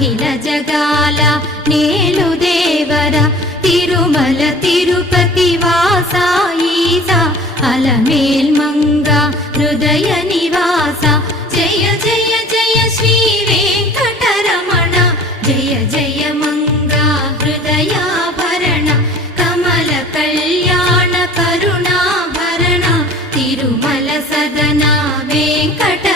అఖిల జగాల నేలు దేవర తిరుమల తిరుపతి వాస ఈసా అలమేల్ మంగ హృదయ నివాస జయ జయ జయ శ్రీ వెంకటరమణ జయ జయ మంగ హృదయాభరణ కమల కళ్యాణ కరుణాభరణ తిరుమల సదన వెంకట